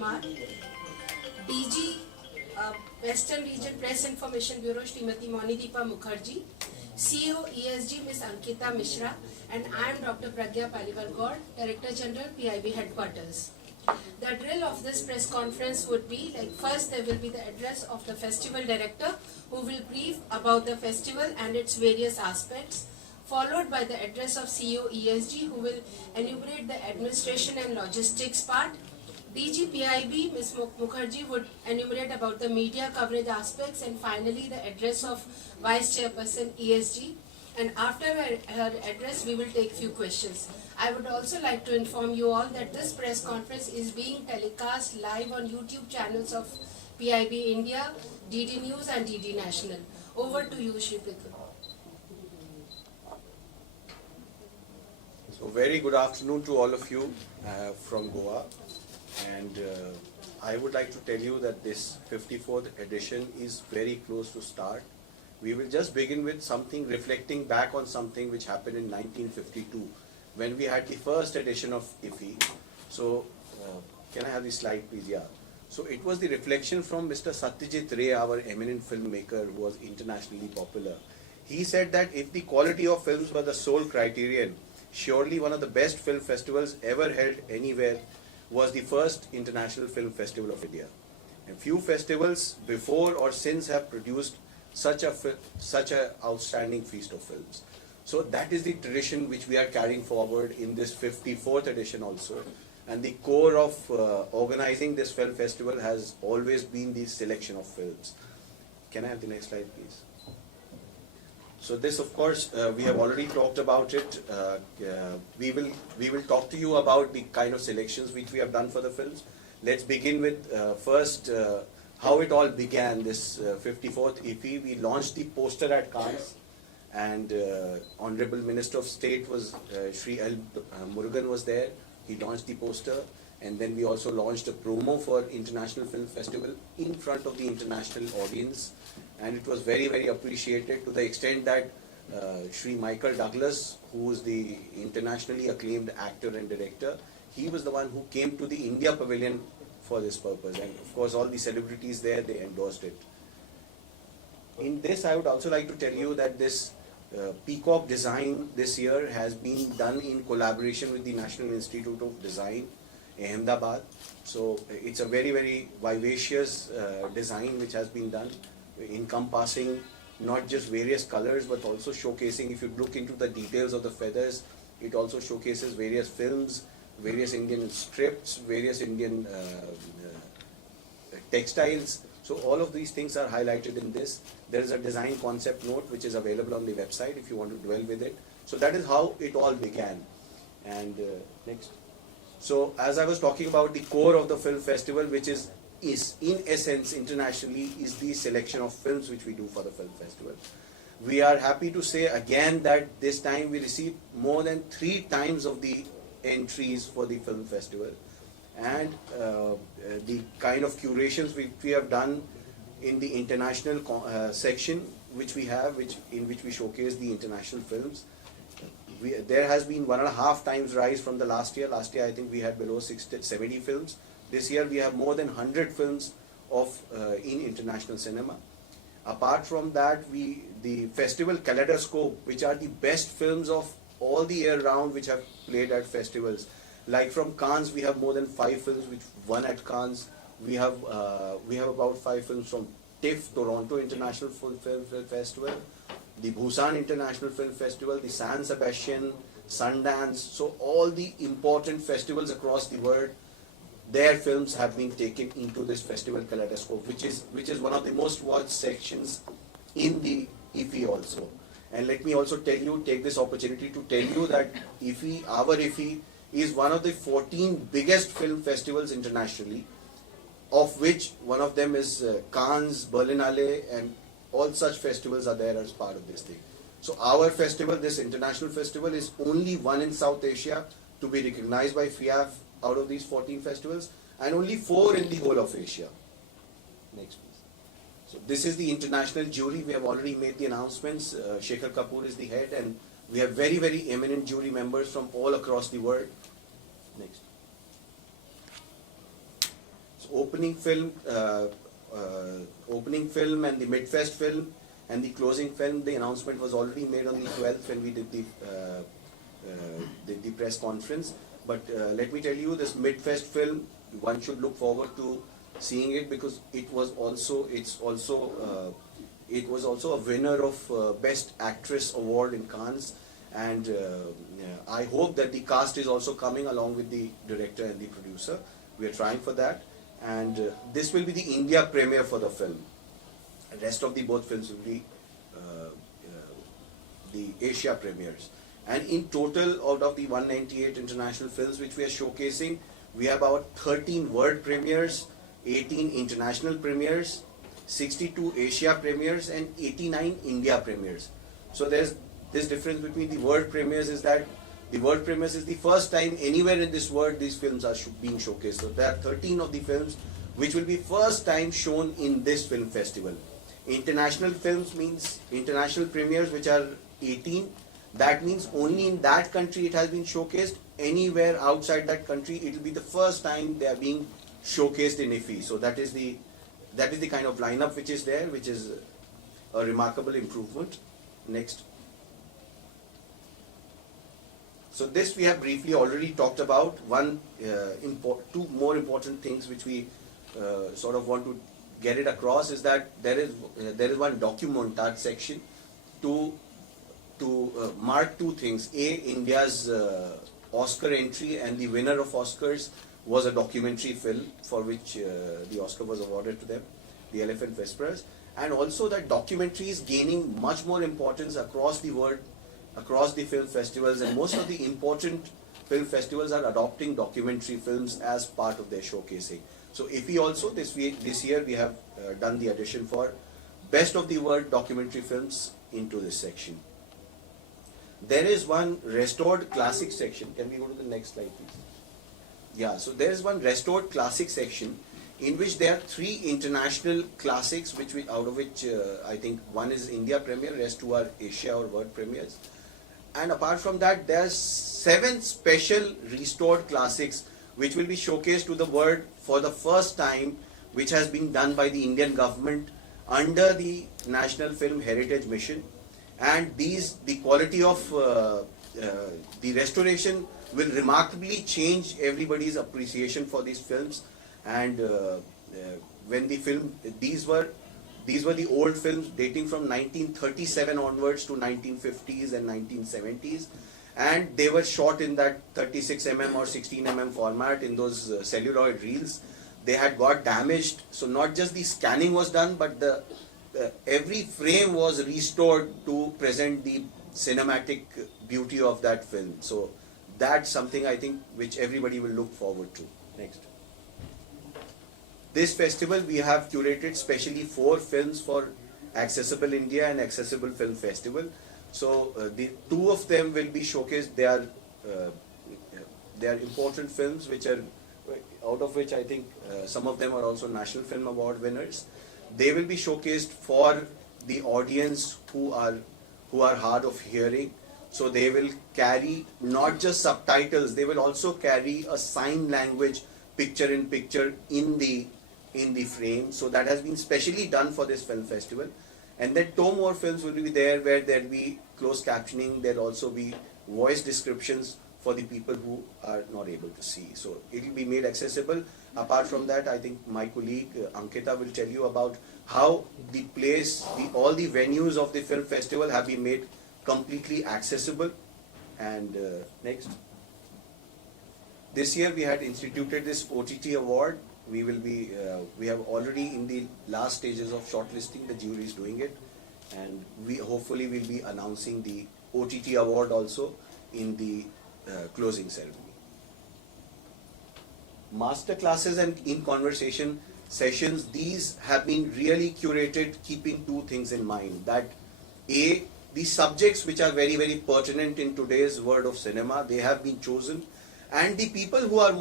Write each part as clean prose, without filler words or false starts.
Kumar, DG Western Region Press Information Bureau Srimati Monideepa Mukherjee, CEO ESG Ms. Ankita Mishra, and I am Dr. Pragya Paliwal-Gaur, Director General PIB Headquarters. The drill of this press conference would be like, first there will be the address of the festival director who will brief about the festival and its various aspects, followed by the address of CEO ESG who will enumerate the administration and logistics part. DG PIB Ms. Mukherjee would enumerate about the media coverage aspects, and finally the address of Vice Chairperson ESG. And after her address, we will take few questions. I would also like to inform you all that this press conference is being telecast live on YouTube channels of PIB India, DD News and DD National. Over to you, Shri Pitu. So very good afternoon to all of you from Goa. And I would like to tell you that this 54th edition is very close to start. We will just begin with something reflecting back on something which happened in 1952 when we had the first edition of IFFI. So, can I have the slide please? Yeah. So it was the reflection from Mr. Satyajit Ray, our eminent filmmaker who was internationally popular. He said that if the quality of films were the sole criterion, surely one of the best film festivals ever held anywhere was the first International Film Festival of India. And few festivals before or since have produced such a outstanding feast of films. So that is the tradition which we are carrying forward in this 54th edition also. And the core of organizing this film festival has always been the selection of films. Can I have the next slide please? So this, of course, we have already talked about it. We will talk to you about the kind of selections which we have done for the films. Let's begin with first how it all began. This 54th IFFI, we launched the poster at Cannes, and Honorable Minister of State was Shri L. Murugan was there. He launched the poster, and then we also launched a promo for International Film Festival in front of the international audience. And it was very, very appreciated to the extent that Shri Michael Douglas, who is the internationally acclaimed actor and director, he was the one who came to the India Pavilion for this purpose. And of course, all the celebrities there, they endorsed it. In this, I would also like to tell you that this peacock design this year has been done in collaboration with the National Institute of Design, Ahmedabad. So it's a very, very vivacious design which has been done, encompassing not just various colors but also showcasing, if you look into the details of the feathers, it also showcases various films, various Indian scripts, various Indian textiles. So all of these things are highlighted in this. There is a design concept note which is available on the website if you want to dwell with it. So that is how it all began. And next. So as I was talking about, the core of the film festival, which is in essence internationally, is the selection of films which we do for the film festival. We are happy to say again that this time we received more than 3 times of the entries for the film festival, and the kind of curations we have done in the international section which we have, in which we showcase the international films. There has been 1.5 times rise from the last year. Last year I think we had below 70 films. This year we have more than 100 films in international cinema. Apart from that, the festival kaleidoscope, which are the best films of all the year round which have played at festivals. Like from Cannes, we have more than 5 films which won at Cannes. We have about 5 films from TIFF, Toronto International Film Festival, the Busan International Film Festival, the San Sebastian, Sundance. So all the important festivals across the world, their films have been taken into this festival kaleidoscope, which is one of the most watched sections in the IFFI also. And let me also take this opportunity to tell you that IFFI, our IFFI, is one of the 14 biggest film festivals internationally, of which one of them is Cannes, Berlinale, and all such festivals are there as part of this thing. So our festival, this international festival, is only one in South Asia to be recognized by FIAF out of these 14 festivals, and only 4 in the whole of Asia. Next please. So this is the international jury. We have already made the announcements. Shekhar Kapoor is the head, and we have very, very eminent jury members from all across the world. Next. opening film and the mid-fest film and the closing film. The announcement was already made on the 12th when we did the press conference. But let me tell you, this mid-fest film, one should look forward to seeing it, because it was also a winner of Best Actress Award in Cannes, and I hope that the cast is also coming along with the director and the producer. We are trying for that, and this will be the India premiere for the film. The rest of the both films will be the Asia premieres. And in total, out of the 198 international films which we are showcasing, we have about 13 world premieres, 18 international premieres, 62 Asia premieres, and 89 India premieres. So there's this difference between the world premieres, is that the world premieres is the first time anywhere in this world these films are being showcased. So there are 13 of the films which will be first time shown in this film festival. International films means international premieres, which are 18. That means only in that country it has been showcased. Anywhere outside that country, it will be the first time they are being showcased in IFFI. So that is the kind of lineup which is there, which is a remarkable improvement. Next. So this we have briefly already talked about. Two more important things which we sort of want to get it across is that there is one documentage section to mark two things. India's Oscar entry, and the winner of Oscars was a documentary film for which the Oscar was awarded to them, the Elephant Whispers. And also that documentary is gaining much more importance across the world, across the film festivals, and most of the important film festivals are adopting documentary films as part of their showcasing. So IFFI also this year we have done the addition for Best of the World documentary films into this section. There is one restored classic section. Can we go to the next slide, please? Yeah, so there is one restored classic section in which there are 3 international classics, out of which I think one is India premiere, rest 2 are Asia or world premieres. And apart from that, there are 7 special restored classics which will be showcased to the world for the first time, which has been done by the Indian government under the National Film Heritage Mission. And the quality of the restoration will remarkably change everybody's appreciation for these films. And when the film, these were the old films dating from 1937 onwards to 1950s and 1970s, and they were shot in that 36mm or 16mm format in those celluloid reels. They had got damaged, so not just the scanning was done, but every frame was restored to present the cinematic beauty of that film. So that's something I think which everybody will look forward to. Next. This festival we have curated specially 4 films for Accessible India and Accessible Film Festival. So the 2 of them will be showcased. They are important films which are, out of which I think some of them are also National Film Award winners. They will be showcased for the audience who are hard of hearing. So they will carry not just subtitles, they will also carry a sign language picture-in-picture in the frame. So that has been specially done for this film festival. And then 2 more films will be there where there will be closed captioning. There will also be voice descriptions for the people who are not able to see. So it will be made accessible. Apart from that, I think my colleague Ankita will tell you about how the place, all the venues of the film festival have been made completely accessible. And next. This year we had instituted this OTT award. We have already in the last stages of shortlisting, the jury is doing it, and we hopefully will be announcing the OTT award also in the closing ceremony. Master classes and in conversation sessions, these have been really curated keeping 2 things in mind. That A, the subjects which are very, very pertinent in today's world of cinema, they have been chosen, and the people who are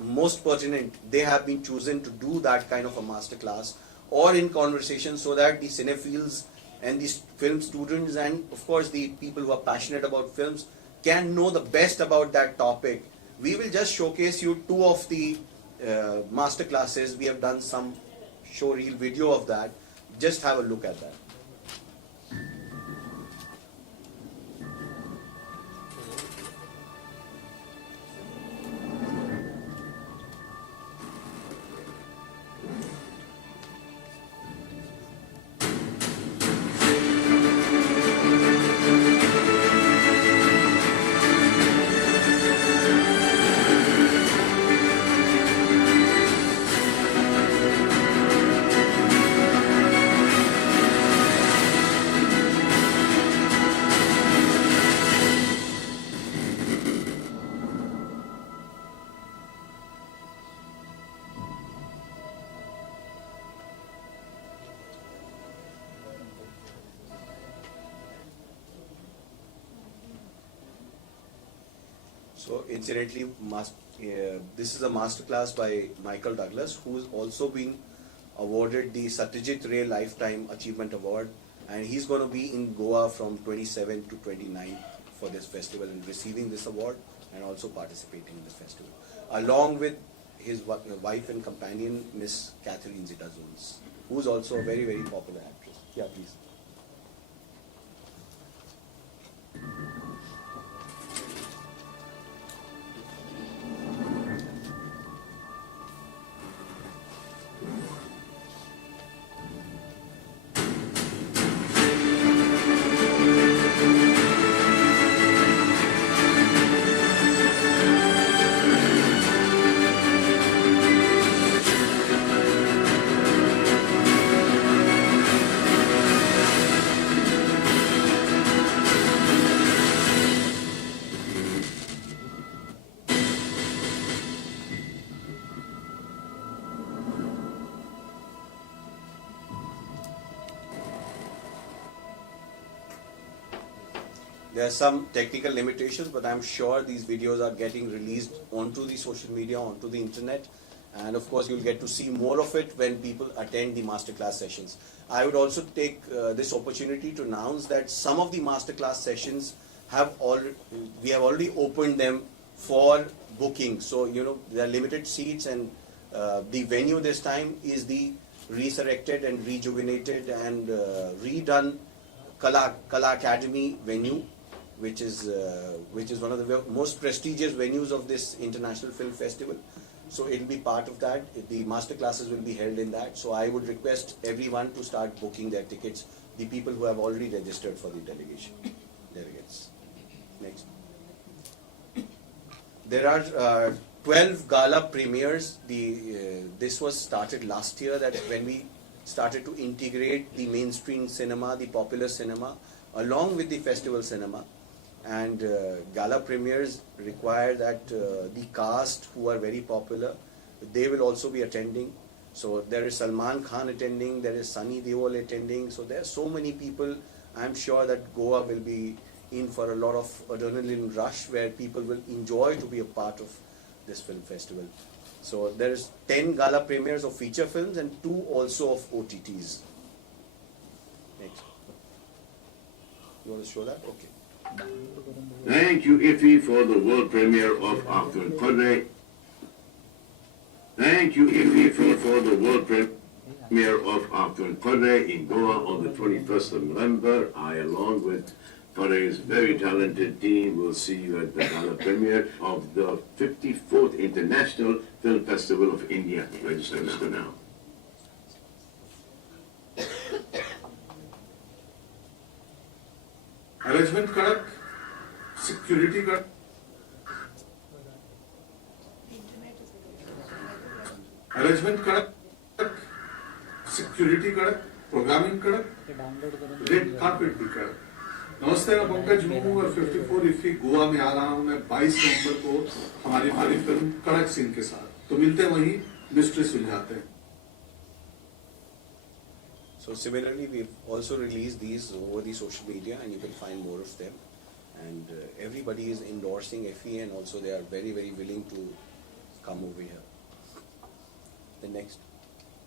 most pertinent, they have been chosen to do that kind of a master class or in conversation, so that the cinephiles and the film students and of course the people who are passionate about films can know the best about that topic. We will just showcase you 2 of the master classes. We have done some show reel video of that. Just have a look at that. So incidentally, this is a masterclass by Michael Douglas, who is also been awarded the Satyajit Ray Lifetime Achievement Award, and he's going to be in Goa from 27 to 29 for this festival and receiving this award and also participating in the festival, along with his wife and companion, Miss Catherine Zeta-Jones, who is also a very, very popular actress. Yeah, please. There are some technical limitations, but I'm sure these videos are getting released onto the social media, onto the internet, and of course you'll get to see more of it when people attend the masterclass sessions. I would also take this opportunity to announce that some of the masterclass sessions we have already opened them for booking. So there are limited seats, and the venue this time is the resurrected and rejuvenated and redone Kala Academy venue, which is one of the most prestigious venues of this International Film Festival. So it will be part of that. The master classes will be held in that. So I would request everyone to start booking their tickets, the people who have already registered for the delegates. Next. There are 12 gala premieres. This was started last year, that when we started to integrate the mainstream cinema, the popular cinema, along with the festival cinema. And gala premieres require that the cast, who are very popular, they will also be attending. So there is Salman Khan attending, there is Sunny Deol attending. So there are so many people. I'm sure that Goa will be in for a lot of adrenaline rush, where people will enjoy to be a part of this film festival. So there is 10 gala premieres of feature films and 2 also of OTTs. Next. You want to show that? Okay. Thank you, IFFI, for the world premiere of After Qadr. Thank you, IFFI, for the world premiere of After Qadr in Goa on the 21st of November. I, along with Qadr's very talented team, will see you at the gala premiere of the 54th International Film Festival of India. Register now. Arrangement kadak, security kadak. Arrangement kadak, security kadak, programming kadak, red carpet भी kadak. नमस्ते, मैं पंकज हूँ और 54 IFFI Goa में आ रहा हूँ मैं 22 नवंबर को हमारी फिल्म कड़क सीन के साथ। तो मिलते हैं वहीं, मिस्ट्री सुलझाते हैं। So similarly, we've also released these over the social media, and you can find more of them. And everybody is endorsing IFFI, and also they are very, very willing to come over here. The next.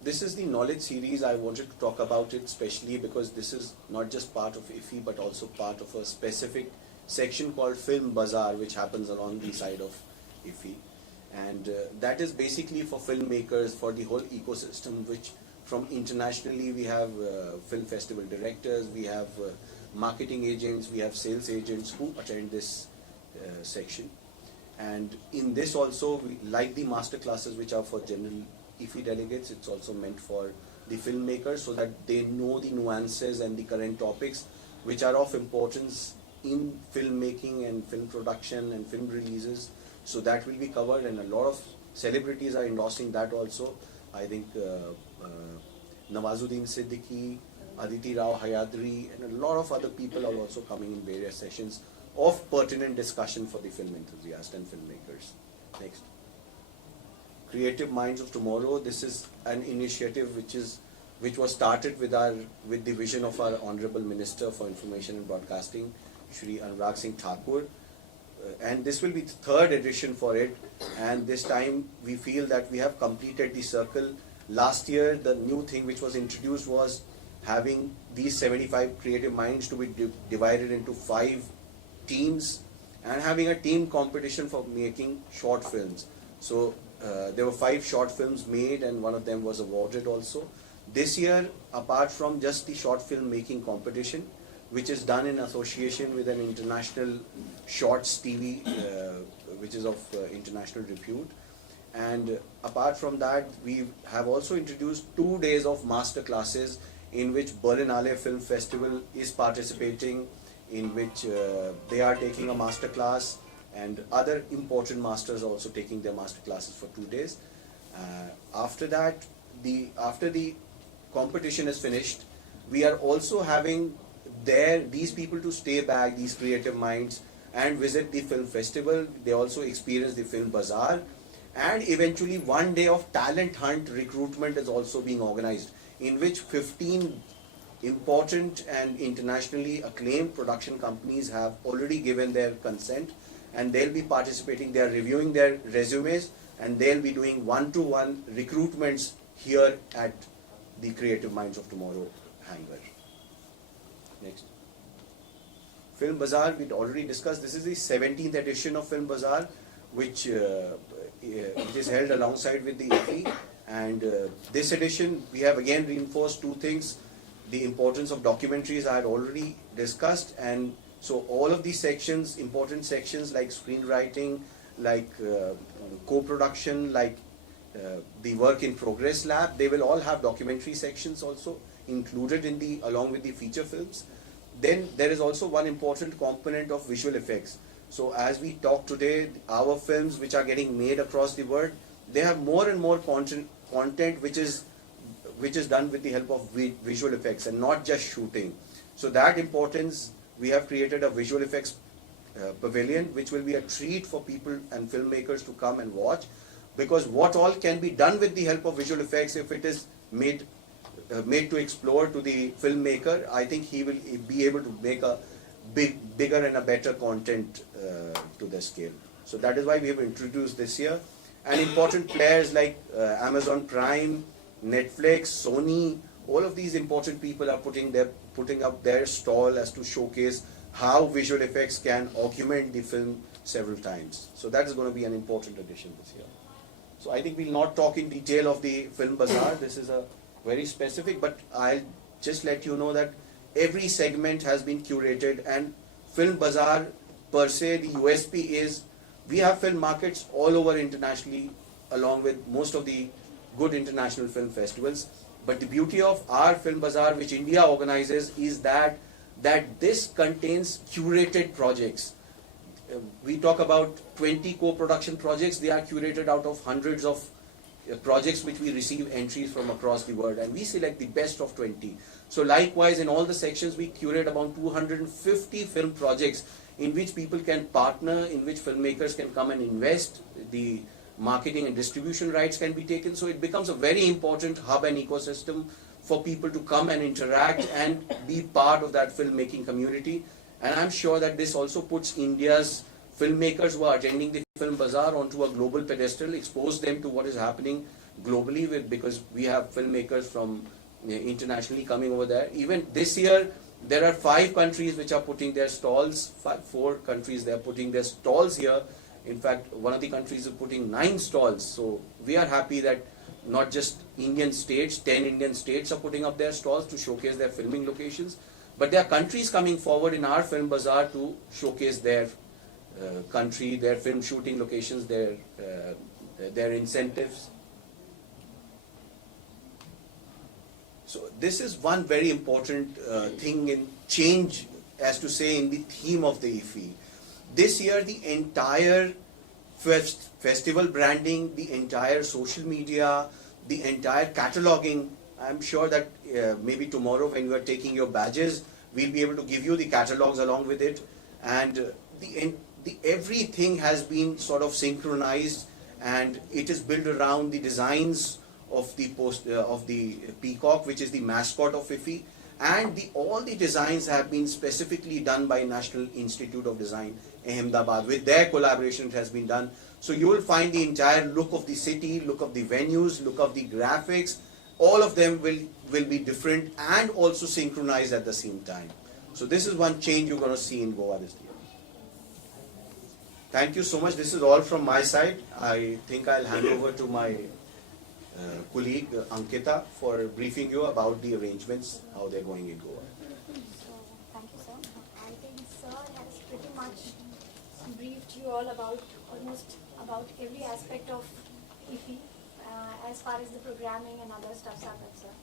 This is the knowledge series. I wanted to talk about it especially because this is not just part of IFFI, but also part of a specific section called Film Bazaar, which happens along the side of IFFI. And that is basically for filmmakers, for the whole ecosystem, which from internationally we have film festival directors, we have marketing agents, we have sales agents who attend this section. And in this also, like the master classes which are for general IFFI delegates, it's also meant for the filmmakers so that they know the nuances and the current topics which are of importance in filmmaking and film production and film releases. So that will be covered, and a lot of celebrities are endorsing that also. I think Nawazuddin Siddiqui, Aditi Rao Hayadri, and a lot of other people are also coming in various sessions of pertinent discussion for the film enthusiasts and filmmakers. Next. Creative Minds of Tomorrow. This is an initiative which was started with the vision of our Honorable Minister for Information and Broadcasting, Shri Anurag Singh Thakur. And this will be the third edition for it, and this time we feel that we have completed the circle. Last year the new thing which was introduced was having these 75 creative minds to be divided into 5 teams and having a team competition for making short films. So there were 5 short films made, and one of them was awarded also. This year, apart from just the short film making competition, which is done in association with an international shorts TV, which is of international repute. And apart from that, we have also introduced 2 days of master classes in which Berlinale Film Festival is participating, in which they are taking a master class, and other important masters are also taking their master classes for 2 days. After that, after the competition is finished, we are also having these people to stay back, these creative minds, and visit the film festival. They also experience the film bazaar, and eventually 1 day of talent hunt recruitment is also being organized, in which 15 important and internationally acclaimed production companies have already given their consent, and they'll be participating. They are reviewing their resumes, and they'll be doing one-to-one recruitments here at the Creative Minds of Tomorrow hangar. Next. Film Bazaar, we'd already discussed. This is the 17th edition of Film Bazaar, which is held alongside with the IFFI. And this edition, we have again reinforced 2 things. The importance of documentaries I had already discussed, and so all of these sections, important sections like screenwriting, like co-production, like the work in progress lab, they will all have documentary sections also included in along with the feature films. Then there is also one important component of visual effects. So as we talk today, our films which are getting made across the world, they have more and more content which is done with the help of visual effects and not just shooting. So that importance, we have created a visual effects pavilion, which will be a treat for people and filmmakers to come and watch, because what all can be done with the help of visual effects, if it is made to explore to the filmmaker, I think he will be able to make a bigger and a better content to the scale. So that is why we have introduced this year. And important players like Amazon Prime, Netflix, Sony, all of these important people are putting up their stall as to showcase how visual effects can augment the film several times. So that is going to be an important addition this year. So I think we'll not talk in detail of the Film Bazaar. This is a very specific, but I'll just let you know that every segment has been curated, and Film Bazaar per se, the USP is we have film markets all over internationally, along with most of the good international film festivals. But the beauty of our Film Bazaar, which India organizes, is that this contains curated projects. We talk about 20 co-production projects. They are curated out of hundreds of projects which we receive entries from across the world, and we select the best of 20. So likewise, in all the sections, we curate about 250 film projects in which people can partner, in which filmmakers can come and invest. The marketing and distribution rights can be taken. So it becomes a very important hub and ecosystem for people to come and interact and be part of that filmmaking community. And I'm sure that this also puts India's filmmakers who are attending the Film Bazaar onto a global pedestal, expose them to what is happening globally, because we have filmmakers from internationally coming over there. Even this year, there are 5 countries which are putting their stalls, 4 countries they are putting their stalls here, In fact, one of the countries is putting 9 stalls. So we are happy that not just Indian states, 10 Indian states are putting up their stalls to showcase their filming locations, but there are countries coming forward in our film bazaar to showcase their country, their film shooting locations, their incentives. So this is one very important thing in change, as to say, in the theme of the IFFI. This year, the entire festival branding, the entire social media, the entire cataloging, I'm sure that maybe tomorrow when you are taking your badges, we'll be able to give you the catalogs along with it. And everything has been sort of synchronized, and it is built around the designs of the peacock, which is the mascot of IFFI. And all the designs have been specifically done by National Institute of Design, Ahmedabad. With their collaboration it has been done. So you will find the entire look of the city, look of the venues, look of the graphics, all of them will be different and also synchronized at the same time. So this is one change you're going to see in Goa this year. Thank you so much. This is all from my side. I think I'll hand over to my colleague Ankita for briefing you about the arrangements, how they're going in Goa. So, thank you, sir. I think sir has pretty much briefed you all about almost about every aspect of IFFI as far as the programming and other stuffs are concerned.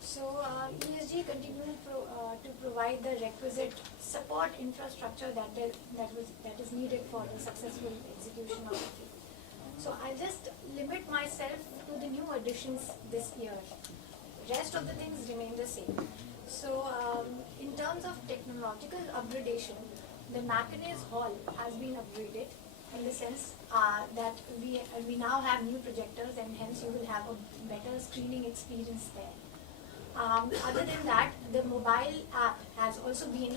So ESG continues to provide the requisite support infrastructure that is needed for the successful execution of IFFI. So I'll just limit myself to the new additions this year. Rest of the things remain the same. So in terms of technological upgradation, the Macanese Hall has been upgraded in the sense that we now have new projectors, and hence you will have a better screening experience there. Other than that, the mobile app has also been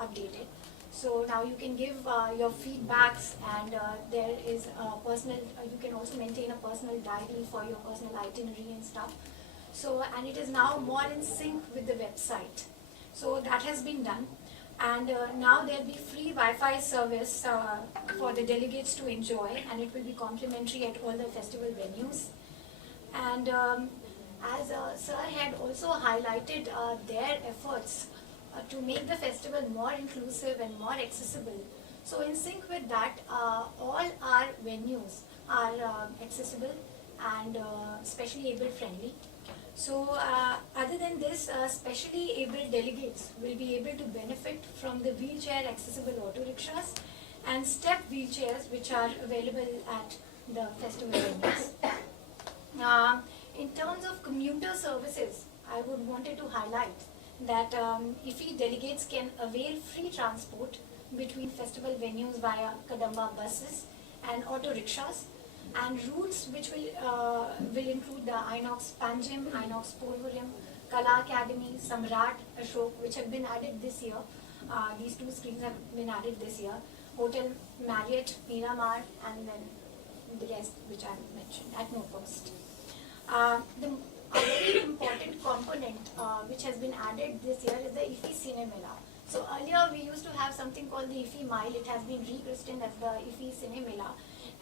updated. So now you can give your feedbacks, and there is a personal, you can also maintain a personal diary for your personal itinerary and stuff. So, and it is now more in sync with the website. So that has been done. And now there will be free Wi-Fi service for the delegates to enjoy, and it will be complimentary at all the festival venues. And as Sir had also highlighted their efforts to make the festival more inclusive and more accessible. So in sync with that, all our venues are accessible and specially able friendly. So other than this, specially able delegates will be able to benefit from the wheelchair accessible auto rickshaws and step wheelchairs which are available at the festival venues. In terms of commuter services, I would wanted to highlight that IFFI delegates can avail free transport between festival venues via Kadamba buses and auto rickshaws, and routes which will include the Inox Panjim, Inox Polvorium, Kala Academy, Samrat, Ashok, which have been added this year. These two screens have been added this year. Hotel Marriott, Miramar, and then the rest which I mentioned at no cost. A very important component which has been added this year is the IFFI Cinemela. So earlier we used to have something called the IFFI Mile. It has been rechristened as the IFFI Cinemela.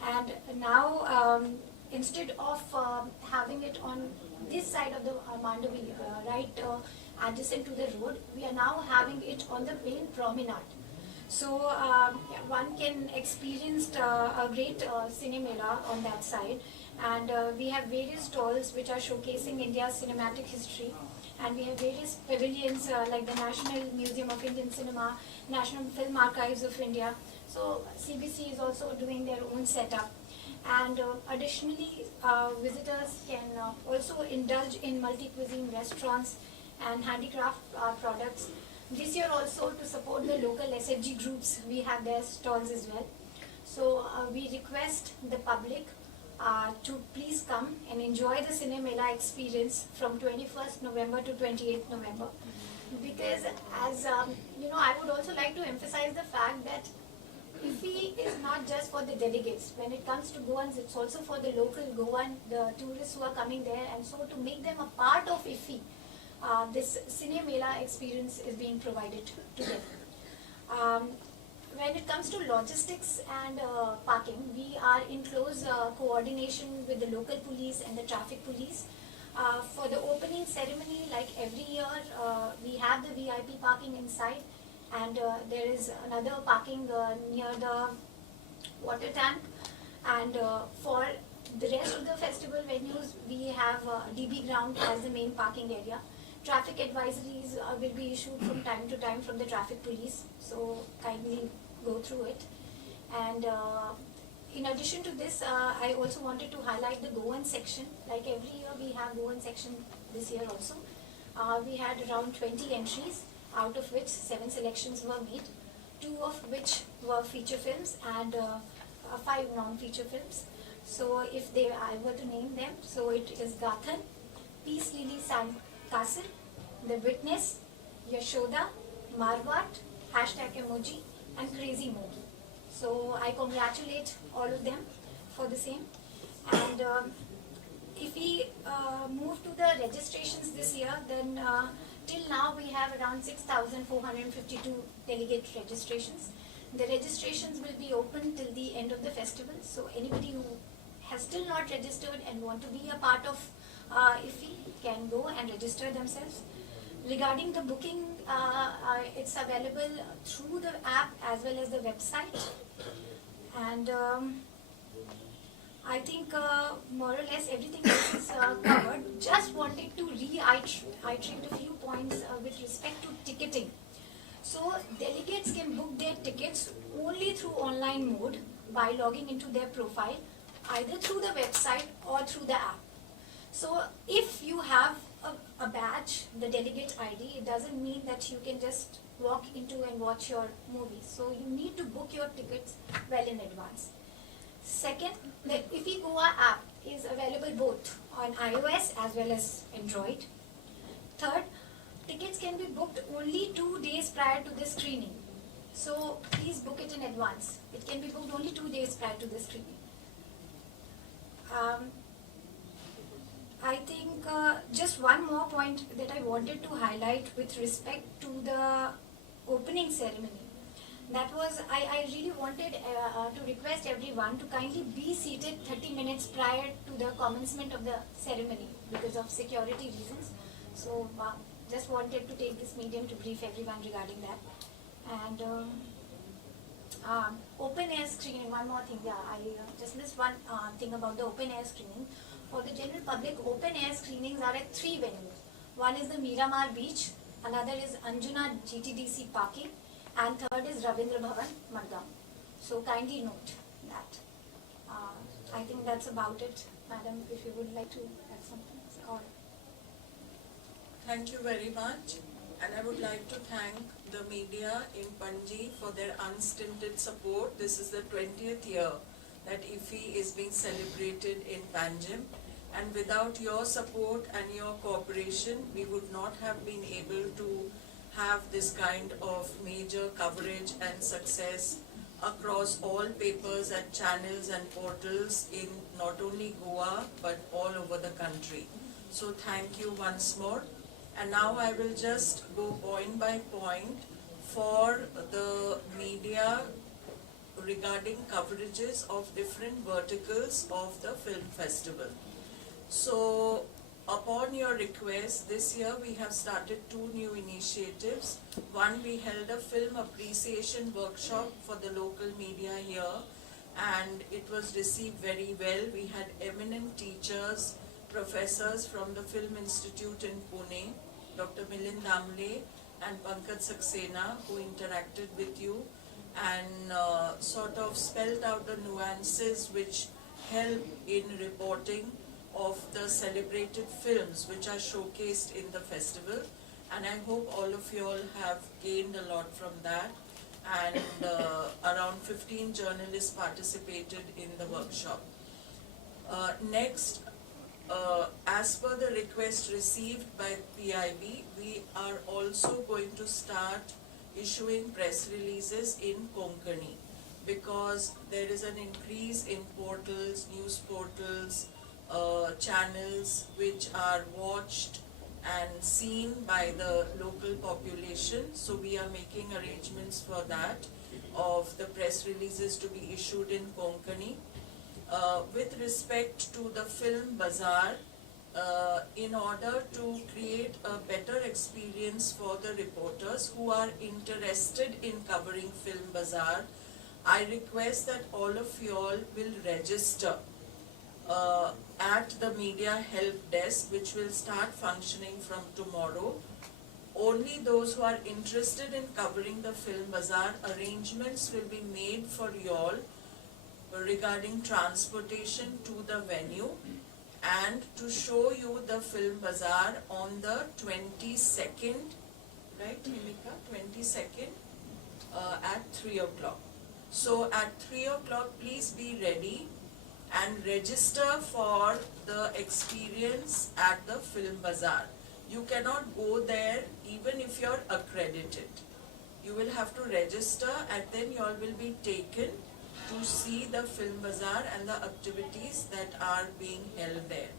And now instead of having it on this side of the Mandavi, right adjacent to the road, we are now having it on the main promenade. So one can experience a great cinemela on that side, and we have various stalls which are showcasing India's cinematic history, and we have various pavilions like the National Museum of Indian Cinema, National Film Archives of India. So CBC is also doing their own setup, and additionally visitors can also indulge in multi-cuisine restaurants and handicraft products. This year also, to support the local SFG groups, we have their stalls as well. So we request the public to please come and enjoy the Cinemela experience from 21st November to 28th November. Because as you know, I would also like to emphasize the fact that IFFI is not just for the delegates. When it comes to Goans, it's also for the local Goan, the tourists who are coming there, and so to make them a part of IFFI, this Cinemela experience is being provided to them. when it comes to logistics and parking, we are in close coordination with the local police and the traffic police. For the opening ceremony, like every year, we have the VIP parking inside, and there is another parking near the water tank. And for the rest of the festival venues, we have DB ground as the main parking area. Traffic advisories will be issued from time to time from the traffic police, so kindly go through it. And in addition to this, I also wanted to highlight the Goan section. Like every year we have Goan section this year also. We had around 20 entries, out of which 7 selections were made, 2 of which were feature films and 5 non-feature films. So if I were to name them, so it is Gathan, Peace Lily Sand Castle, The Witness, Yashoda, Marwat, #emoji, and Crazy Movie. So I congratulate all of them for the same. And if we move to the registrations this year, then till now we have around 6,452 delegate registrations. The registrations will be open till the end of the festival. So anybody who has still not registered and want to be a part of IFFI can go and register themselves. Regarding the booking, it's available through the app as well as the website. And I think more or less everything else is covered. Just wanted to reiterate a few points with respect to ticketing. So delegates can book their tickets only through online mode by logging into their profile, either through the website or through the app. So if you have a badge, the delegate ID, it doesn't mean that you can just walk into and watch your movie. So you need to book your tickets well in advance. Second, the IFFI Goa app is available both on iOS as well as Android. Third, tickets can be booked only 2 days prior to the screening. So please book it in advance. It can be booked only 2 days prior to the screening. I think just one more point that I wanted to highlight with respect to the opening ceremony. That was, I really wanted to request everyone to kindly be seated 30 minutes prior to the commencement of the ceremony because of security reasons. So just wanted to take this medium to brief everyone regarding that. And open air screening, one more thing, yeah, I just missed one thing about the open air screening. For the general public, open air screenings are at 3 venues. One is the Miramar Beach, another is Anjuna GTDC Parking, and third is Ravindra Bhavan, Madgaon. So kindly note that. I think that's about it. Madam, if you would like to add something. Or Thank you very much, and I would like to thank the media in Panji for their unstinted support. This is the 20th year that IFFI is being celebrated in Panjim, and without your support and your cooperation, we would not have been able to have this kind of major coverage and success across all papers and channels and portals in not only Goa but all over the country. So thank you once more. And now I will just go point by point for the media regarding coverages of different verticals of the film festival. So upon your request, this year we have started 2 new initiatives. One, we held a film appreciation workshop for the local media here, and it was received very well. We had eminent teachers, professors from the Film Institute in Pune, Dr. Milind Damle and Pankaj Saxena, who interacted with you and sort of spelled out the nuances which help in reporting of the celebrated films which are showcased in the festival. And I hope all of you all have gained a lot from that. And around 15 journalists participated in the workshop. Next, as per the request received by PIB, we are also going to start issuing press releases in Konkani, because there is an increase in portals, news portals, channels which are watched and seen by the local population. So we are making arrangements for that. of the press releases to be issued in Konkani. With respect to the film bazaar, in order to create a better experience for the reporters who are interested in covering film bazaar, I request that all of you all will register at the media help desk, which will start functioning from tomorrow. Only those who are interested in covering the film bazaar, arrangements will be made for you all regarding transportation to the venue and to show you the film bazaar on the 22nd, right, Himika? 22nd at 3 o'clock. So at 3 o'clock, please be ready and register for the experience at the film bazaar. You cannot go there even if you're accredited. You will have to register and then you all will be taken to see the film bazaar and the activities that are being held there.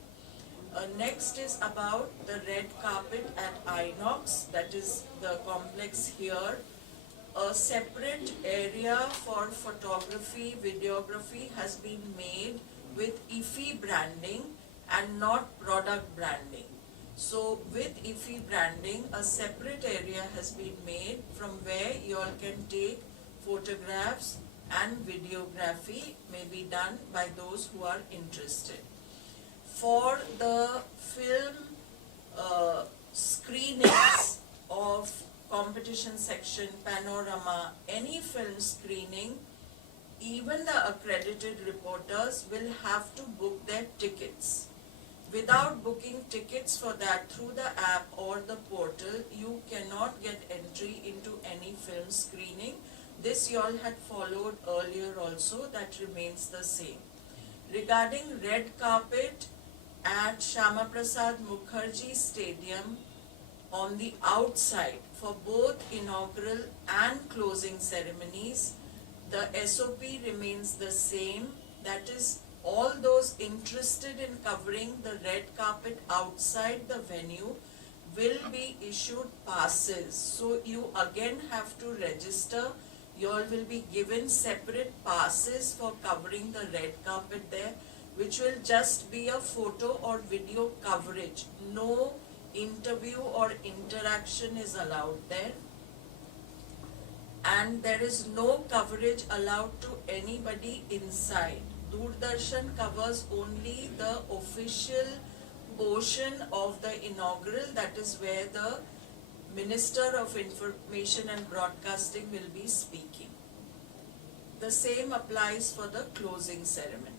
Next is about the red carpet at Inox, that is the complex here. A separate area for photography, videography has been made with IFFI branding and not product branding. So with IFFI branding, a separate area has been made from where you all can take photographs and videography may be done by those who are interested. For the film screenings of competition section, panorama, any film screening, even the accredited reporters will have to book their tickets. Without booking tickets for that through the app or the portal, you cannot get entry into any film screening. This you all had followed earlier also, that remains the same. Regarding red carpet at Shyama Prasad Mukherjee Stadium, on the outside for both inaugural and closing ceremonies, the SOP remains the same. That is, all those interested in covering the red carpet outside the venue will be issued passes. So you again have to register. You all will be given separate passes for covering the red carpet there, which will just be a photo or video coverage. No interview or interaction is allowed there. And there is no coverage allowed to anybody inside. Doordarshan covers only the official portion of the inaugural, that is where the Minister of Information and Broadcasting will be speaking. The same applies for the closing ceremony.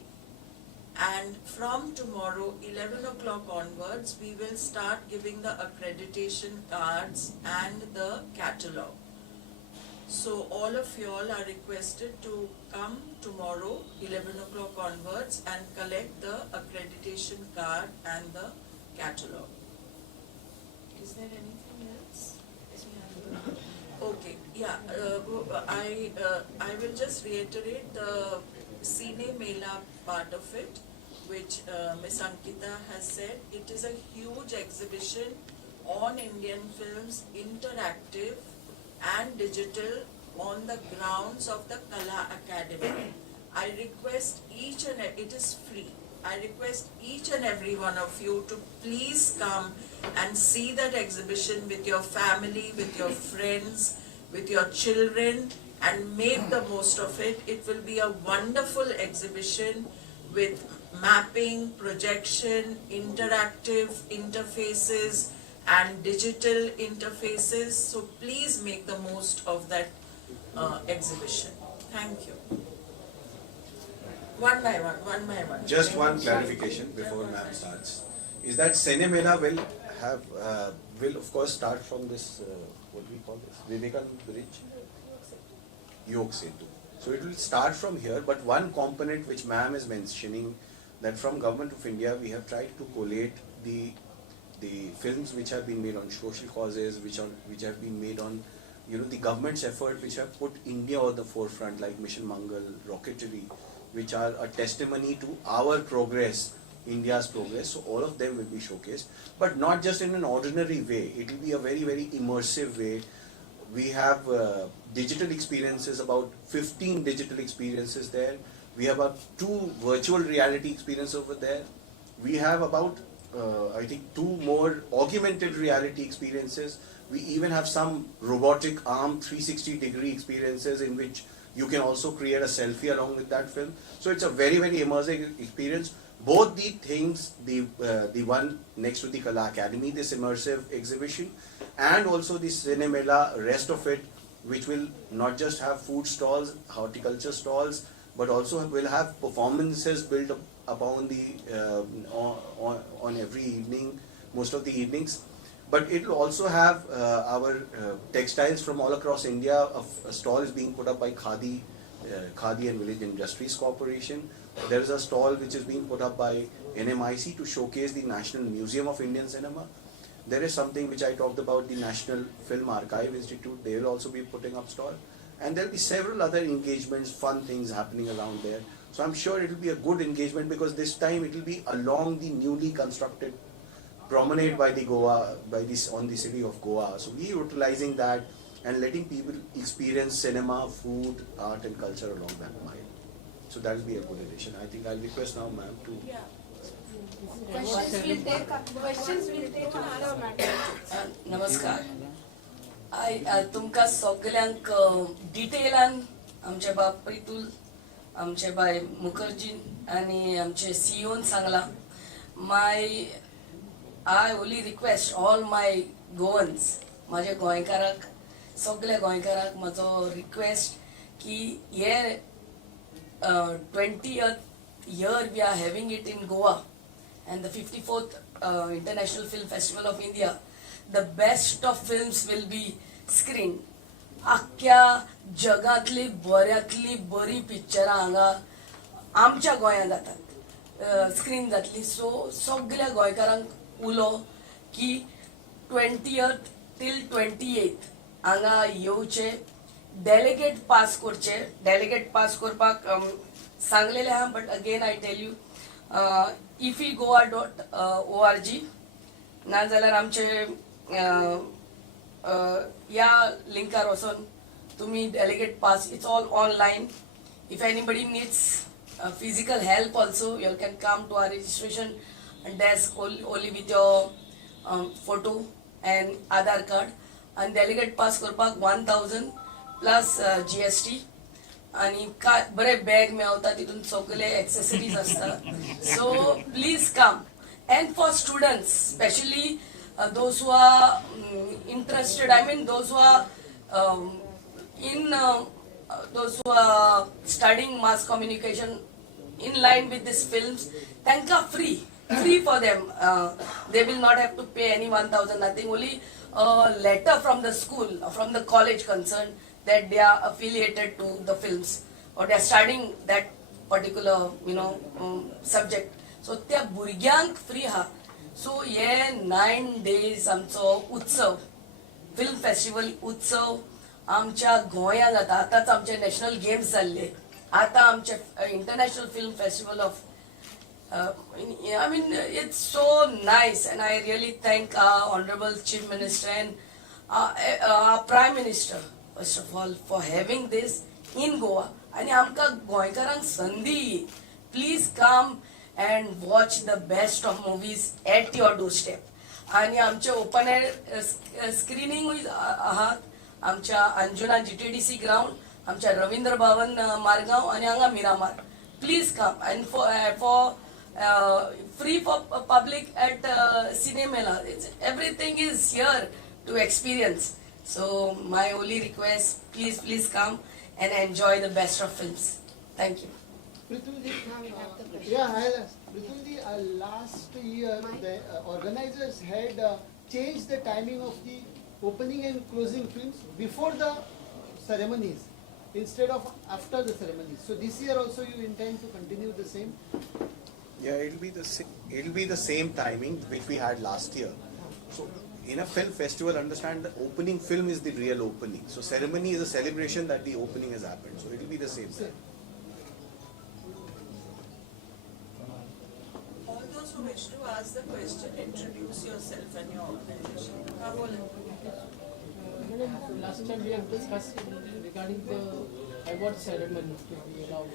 And from tomorrow, 11 o'clock onwards, we will start giving the accreditation cards and the catalogue. So all of you all are requested to come tomorrow, 11 o'clock onwards, and collect the accreditation card and the catalogue. Is there anything else? Okay, yeah, I will just reiterate the Cine Mela part of it, which Ms. Ankita has said. It is a huge exhibition on Indian films, interactive and digital, on the grounds of the Kala Academy. I request each and it is free. I request each and every one of you to please come and see that exhibition with your family, with your friends, with your children, and make the most of it. It will be a wonderful exhibition with mapping, projection, interactive interfaces, and digital interfaces. So please make the most of that exhibition. Thank you. One by one. Just one clarification before ma'am starts. Is that Cine Mela will have, will of course start from this, what do we call this, Vivekananda Bridge? Yog Setu. So it will start from here, but one component which ma'am is mentioning, that from Government of India we have tried to collate the films which have been made on social causes, which have been made on, you know, the government's effort, which have put India on the forefront, like Mission Mangal, rocketry, which are a testimony to our progress, India's progress. So all of them will be showcased, but not just in an ordinary way. It will be a very, very immersive way, We have digital experiences, about 15 digital experiences there. We have about 2 virtual reality experiences over there. We have about, I think, 2 more augmented reality experiences. We even have some robotic arm 360-degree experiences in which you can also create a selfie along with that film. So it's a very, very immersive experience. Both the things, the one next to the Kala Academy, this immersive exhibition, and also the Cinemela, rest of it, which will not just have food stalls, horticulture stalls, but also will have performances built upon the on every evening, most of the evenings. But it will also have our textiles from all across India. A stall is being put up by Khadi and Village Industries Corporation. There is a stall which is being put up by NMIC to showcase the National Museum of Indian Cinema. There is something which I talked about, the National Film Archive Institute. They will also be putting up stall. And there will be several other engagements, fun things happening around there. So I'm sure it will be a good engagement, because this time it will be along the newly constructed promenade by the Goa, on the city of Goa. So we are utilizing that and letting people experience cinema, food, art and culture along that mile. So that will be a good addition. I think I'll request now ma'am to... Yeah. Questions will take after madam. नमस्कार. तुमकां सगल्यांक डिटेलान आमचे बाब प्रितुल, आमचे bye मुखर्जीन आनी आमचे सीईओन Sangla. I only request all my Goans, माझे गोंयकाराक, सगळे गोंयकाराक म्हजो रिक्वेस्ट की हे 20th year we are having it in Goa, and the 54th International Film Festival of India, the best of films will be screened. आख्या जगातली बऱ्यांतली बरी पिक्चरां हांगा आमच्या गोंयांत जातात, स्क्रीन जातली. सो सगळ्या गोंयकारांक उलो की 20th till 28th हांगा येवचे, डेलिगेट पास करचे. डेलिगेट पास करपाक सांगलेले आहा, but again I tell you iffigoa.org नाजाल्यार आमचे या लिंकार वचून तुम्ही delegate pass, it's all online. If anybody needs physical help also, you can come to our registration desk only with your photo and Aadhaar card. And delegate pass करपाक 1000 plus GST. आणि बरे bag मेळता, तितून सगळे accessories असता. So please come. And for students, especially those who are interested, I mean those who are those who are studying mass communication in line with these films, tanka free for them. They will not have to pay any 1000, nothing, only a letter from the school, from the college concerned, that they are affiliated to the films or they are studying that particular subject. So त्या भुरग्यांक free हा. सो हे 9 days आमचो उत्सव, film festival उत्सव आमच्या गोंया जाता. आतांच आमचे नॅशनल गेम्स जाल्ले, आतां आमचे international film festival of I mean it's so nice, and I really thank our Honorable Chief Minister and our Prime Minister first of all for having this in Goa. आणि आमकां गोंयकारांक संदी, please come and watch the best of movies at your doorstep. आणि आमचे open air screening आहात आमच्या Anjuna GTDC ground, आमच्या रवींद्र भवन मारगांव आणि हांगा Miramar. Please come. and for free for public at Cinemela. Everything is here to experience. So my only request, please come and enjoy the best of films. Thank you. Last year the organizers had changed the timing of the opening and closing films before the ceremonies instead of after the ceremonies. So this year also you intend to continue the same? Yeah, it'll be the same timing which we had last year. So in a film festival, understand the opening film is the real opening. So ceremony is a celebration that the opening has happened. So it'll be the same. All those who wish to ask the question, introduce yourself and your organization. Madam, last time we have discussed regarding the award ceremony to be allowed.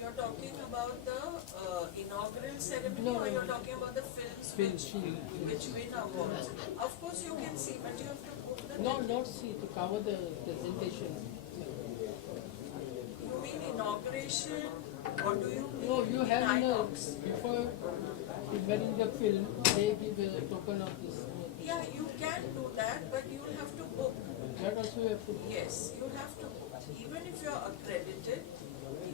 You're talking about the inaugural ceremony, No, or no. you're talking about the films which win awards? Of course you can see, but you have to book the No, not see, to cover the presentation. You mean inauguration, or do you mean No, you in have no, INOX? before preparing the film, they give a token of this. Yeah, you can do that, but you will have to book. That also you have to. Yes, you have to book. Even if you're accredited,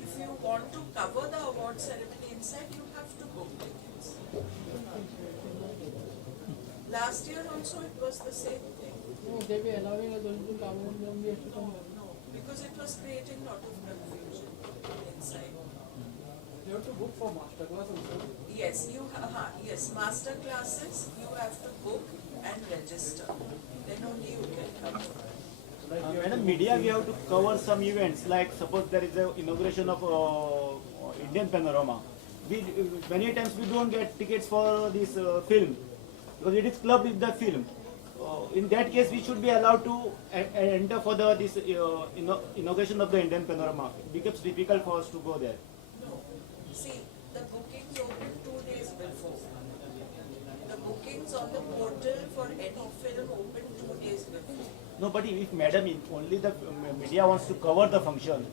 if you want to cover the award ceremony inside, you have to book tickets. Last year also it was the same thing. No, they were allowing us only to cover them, we have to come. No, because it was creating a lot of confusion inside. You have to book for masterclass also. Yes, yes, master classes, you have to book and register. Then only you can come. Madam, media, we have to cover some events, like suppose there is a inauguration of Indian Panorama. We many times we don't get tickets for this film because it is clubbed with the film. In that case, we should be allowed to enter for this inauguration of the Indian Panorama. It becomes difficult for us to go there. No. See, the bookings open 2 days before. The bookings on the portal for any film open 2 days before. No, but if madam, if only the media wants to cover the function,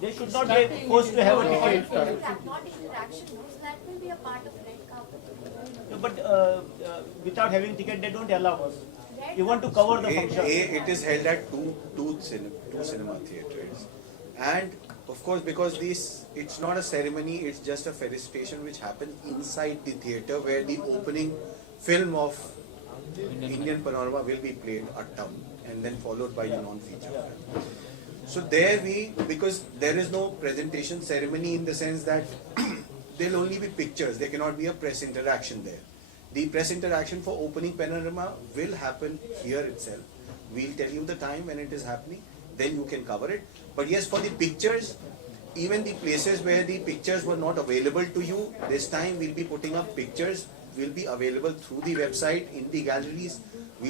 they should not be forced to have a ticket. Not interaction, no, so that will be a part of red carpet. No, but without having ticket, they don't allow us. We want to cover the function. It is held at two cinema theatres, and of course because it's not a ceremony, it's just a felicitation which happens inside the theatre where the opening film of Indian Panorama will be played at town and then followed by the non-feature film. So there because there is no presentation ceremony in the sense that there'll only be pictures, there cannot be a press interaction there. The press interaction for opening Panorama will happen here itself. We'll tell you the time when it is happening, then you can cover it. But yes, for the pictures, even the places where the pictures were not available to you, this time we'll be putting up pictures, will be available through the website, in the galleries. We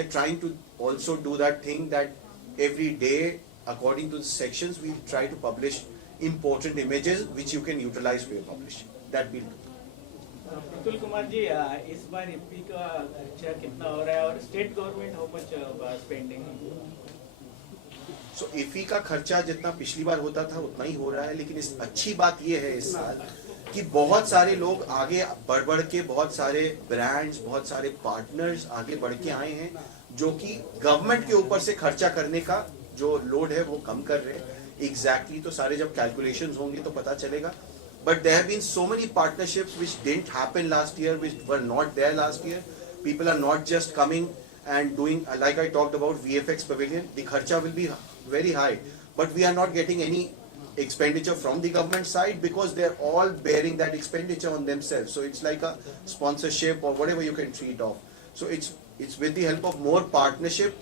are trying to also do that thing that every day, according to the sections, we'll try to publish important images which you can utilize for your publishing. That we'll do. Prafulla Kumar ji, इस बार IFFI का खर्चा कितना हो रहा है और state government how much spending? So IFFI का खर्चा जितना पिछली बार होता था उतना ही हो रहा है, लेकिन इस अच्छी बात ये है इस साल कि बहुत सारे लोग आगे बढ़ के, बहुत सारे ब्रांड्स, बहुत सारे पार्टनर्स आगे बढ़ के आए हैं जो कि गवर्नमेंट के ऊपर से खर्चा करने का जो लोड है वो कम कर रहे हैं. एग्जैक्टली तो सारे जब कैलकुलेशंस होंगे तो पता चलेगा. But there have been so many partnerships which didn't happen last year, which were not there last year. People are not just coming and doing, like I talked about VFX Pavilion, the kharcha will be very high. But we are not getting any expenditure from the government side because they're all bearing that expenditure on themselves. So it's like a sponsorship or whatever you can treat of. So it's with the help of more partnership.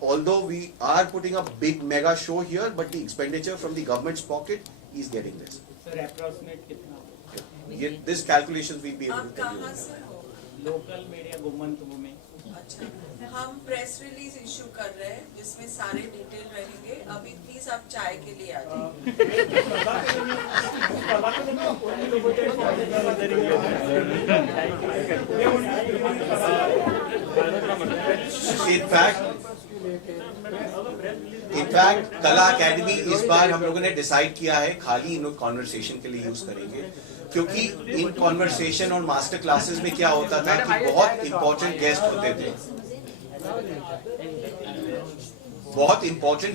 Although we are putting a big mega show here, but the expenditure from the government's pocket is getting less. Sir approximate कितना? This calculations we'll be able आप to tell कहाँ you. से हो? Local media गुमन में. अच्छा, हम press release issue कर रहे हैं जिसमें सारे डिटेल रहेंगे. अभी प्लीज आप चाय के लिए आ इनफैक्ट कला अकेडमी इस बार हम लोगों ने डिसाइड किया है खाली इन कॉन्वर्सेशन के लिए यूज करेंगे, क्योंकि इन कॉन्वर्सेशन और मास्टर क्लासेस में क्या होता था कि बहुत इंपॉर्टेंट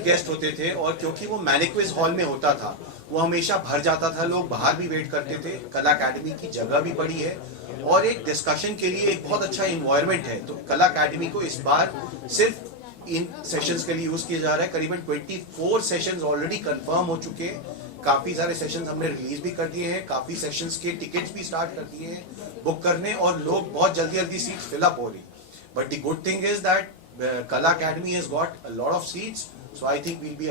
गेस्ट होते थे और क्योंकि वो मैनिक्विज हॉल में होता था वो हमेशा भर जाता था, लोग बाहर भी वेट करते थे. कला अकेडमी की जगह भी बड़ी है और एक डिस्कशन के लिए एक बहुत अच्छा एनवायरनमेंट है. तो कला अकेडमी को इस बार सिर्फ इन सेशंस के लिए यूज किया जा रहा है. करीबन 24 सेशंस ऑलरेडी कंफर्म हो चुके हैं. काफी सारे सेशंस हमने रिलीज भी कर दिए हैं, काफी सेशंस के टिकट्स भी स्टार्ट कर दिए हैं बुक करने और लोग बहुत जल्दी सीट्स फिल अप हो रही. But the good thing is that Kala Academy has got a lot of seats, So I think we'll be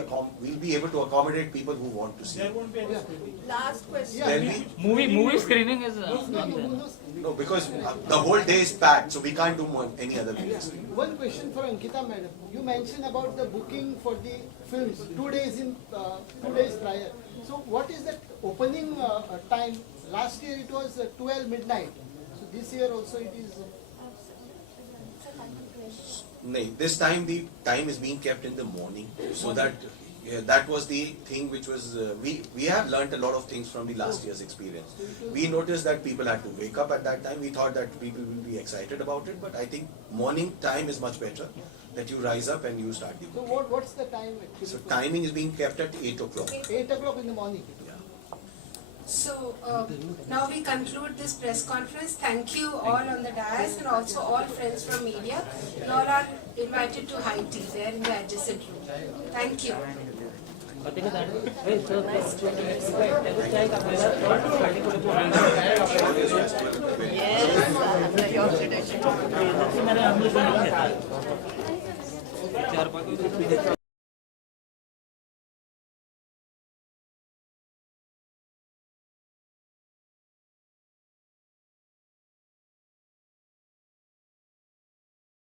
able to accommodate people who want to see. There won't be any screening. Last question. Then Movie screening is no, because the whole day is packed, so we can't do any other things. One question for Ankita madam. You mentioned about the booking for the films 2 days in 2 days prior. So what is that opening time? Last year it was 12 midnight. So this year also it is. No, this time the time is being kept in the morning, so that that was the thing which was we have learnt a lot of things from the last year's experience. We noticed that people had to wake up at that time. We thought that people will be excited about it, but I think morning time is much better. That you rise up and you start the So booking. what's the time actually? So timing is being kept at 8 o'clock. 8 o'clock in the morning. So now we conclude this press conference. Thank you all on the dais and also all friends from media. You all are invited to high tea there in the adjacent room. Thank you. Yes.